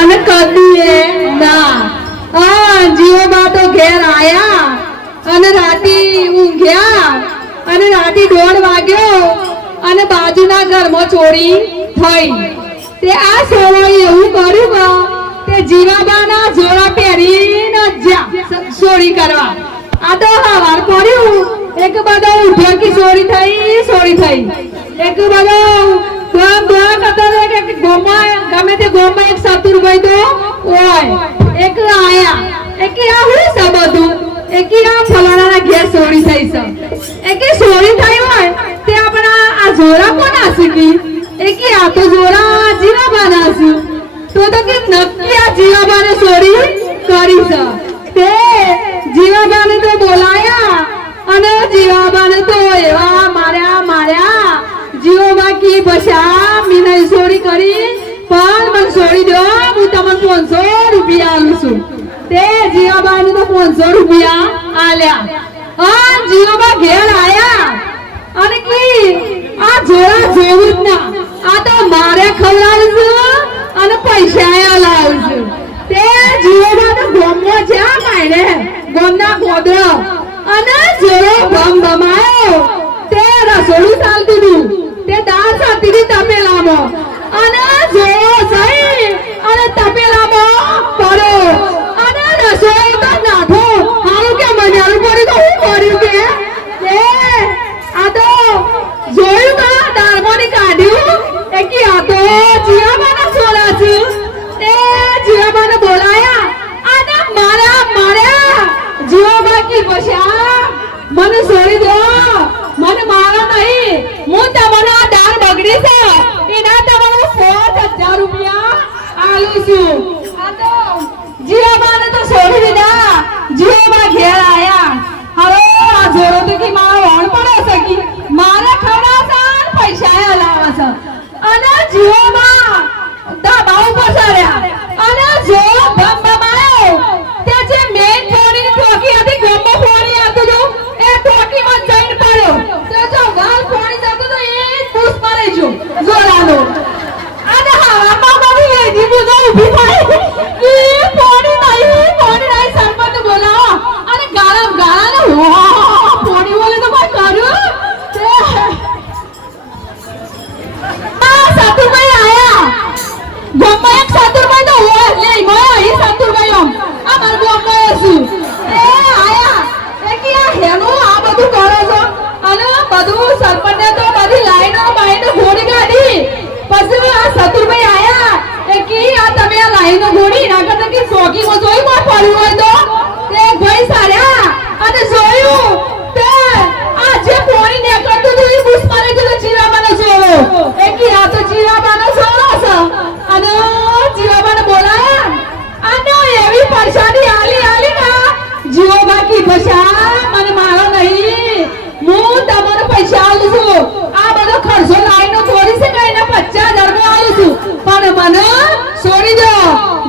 અને કદીએ ના જીવોબા તો ઘેર આયા અને રાતી ઊંઘ્યા અને રાતી 1:30 વાગ્યો અને બાજુના ઘરમાં ચોરી થઈ તે આ સોળોએ એવું કર્યું કે જીવાબાના જોડા પહેરીને જ્યાં ચોરી કરવા આ તો હવાર પડ્યું એક બધો ઉઠ્યો કે ચોરી થઈ એક બધો ગમે તે ગોમાં એક સતુરભાઈ તો હોય એક આયા એક આ હું છે બધું એક આ ફલાણાના ઘેર ચોરી થઈ છે એક ચોરી થઈ હોય તે આપણા આ જોરા કોણ આસી એક આ તો જોરા જીવાબાના છે તો કે નક્કી આ જીવાબાને ચોરી કરી છે તે જીવાબાને તો બોલાયા અને જીવાબાને તો એવા માર્યા જીવોબા કી બસા મીને ચોરી કરી પણ મને છોડી દો હું તમને 500 રૂપિયા આલું છું તે જીવાબાને તો 500 રૂપિયા આલ્યા જીવાબા ઘેર આયા અને કી આ જોડા જોવું જ ના આ તો મારે ખવડાવું છું અને પૈસા આલાવું છું તે જીવાબા તો ગોમમાં જ્યાં માયને ગોમના ગોદરો અને જોડો ભમાયો તે રસોડું ચાલતું હતું તે દાળ ચાલતી હતી તપેલામાં અને જો સહી અને તપેલામાં પડો અને રસોઈ તો નાઠો હારું કે મજાનું પડ્યું તો હું કર્યું કે આ તો જોયું તો દાળમાંથી કાઢ્યું એ કે આ તો જીવાબાના છોડા છે એ જીવાબાને બોલાયા અને માર્યા જીવાબા કી બસ્યા મને છોડી દો મને મારો નહીં હું તમારો દાળ બગડી છે એના તમારો 5000 રૂપિયા આલું છું આ તો જીવાબાને તો છોડી દીધા જીવાબા ઘેર આયા હવે આ જોડો તો કે મારો વણ પડે છે કે મારે ખવડાવતા પૈસા આલાવા છે અને જીવાબા દાબા ઉપર ચડ્યા અને જો ભમાયો તે જે મેન પોણી ટોકી હતી ગોમો પોણી હતું જો એ ટોકીમાં જઈને પડ્યો તો જો વાલ પોણી જતો તો એ પૂસ મારે જો જોરાનો અને હવામાં બધી લેજી બુધો ઊભી થઈ કે પોણી નહીં સરપંચ બોલાવો અને ગાળાને પોણી બોલે તો કોઈ કર્યું આ સાતુભાઈ આયા ગોમમાં એક સાતુભાઈ તો હોય લે મોય અહીં સાતુભાઈ આ માર ગોમમાં છું એ આયા એ કે આ હેનું આ બધું કરે છો અને બધું સરપંચને તો બધી લાઈનો ઘોડી કાઢી પછી આ સતુરભાઈ આયા એ કે આ તમે આ લાઈનો ઘોડી ના કરતા કે ચોકીમાં જોઈ કોઈ પડ્યું હોય તો તે ભાઈ સાર્યા અને જોયું તે આ જે પોણી નીકળતું હતું એ બુસ મારે જો જીવાબાનો જોડો એ કે આ તો જીવાબાનો જોડો છે અને જીવાબાને બોલાયા આનો એવી પરેશાની આલી ના જીવાબા કી બસા મને મારો નહીં હું તમારો પૈસા આલું છું આ બધો ખર્ચો લાઈનો તોડી છે કઈ ના 50000 રૂપિયા આલું છું પણ મને છોડી દો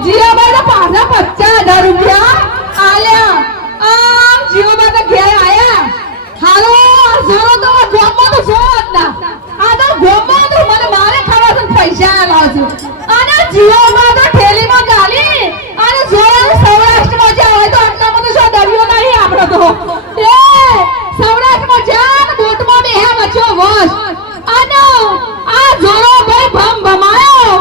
જીવાબાને પાછા 50000 રૂપિયા આલ્યા આમ જીવાબા તો ઘેર આયા હાલો જોરો તો ગોમમાં તો જો જ ના આ તો ગોમમાં તો મને મારે ખાવા છે પૈસા આલાવ છું અને જીવાબા તો ઠેલીમાં ગાલી અને જો સૌરાષ્ટ્રમાં જ્યાં હોય તો આટલામાં તો શું દરિયો નહીં આપણો તો એ સૌરાષ્ટ્રમાં જ્યાં બોટમાં બેહ્યા બચ્યો વસ અને આ જોરો ભાઈ ભમાયો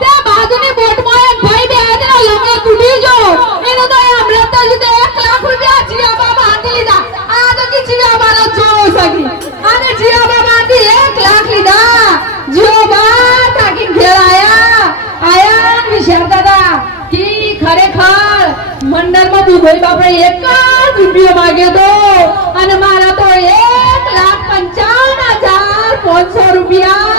તે બાજુની બોટમાં એક ભાઈ બેહ્યા તેનો લંગડો તૂટી ગયો એનો તો અમૃત જ તે 1 લાખ રૂપિયા જીવાબા માંગી લીધા આ તો કે જીવાબાનો જોવો સકી અને જીવાબા માંથી 1 લાખ લીધા જીવાબા તાકી ઘેર આયા વિચારતા હતા કે ખરેખર મંડળમાં દુબઈ બાપરે 1 જ રૂપિયો માંગ્યો તો અને મારા તો 1,55,500 રૂપિયા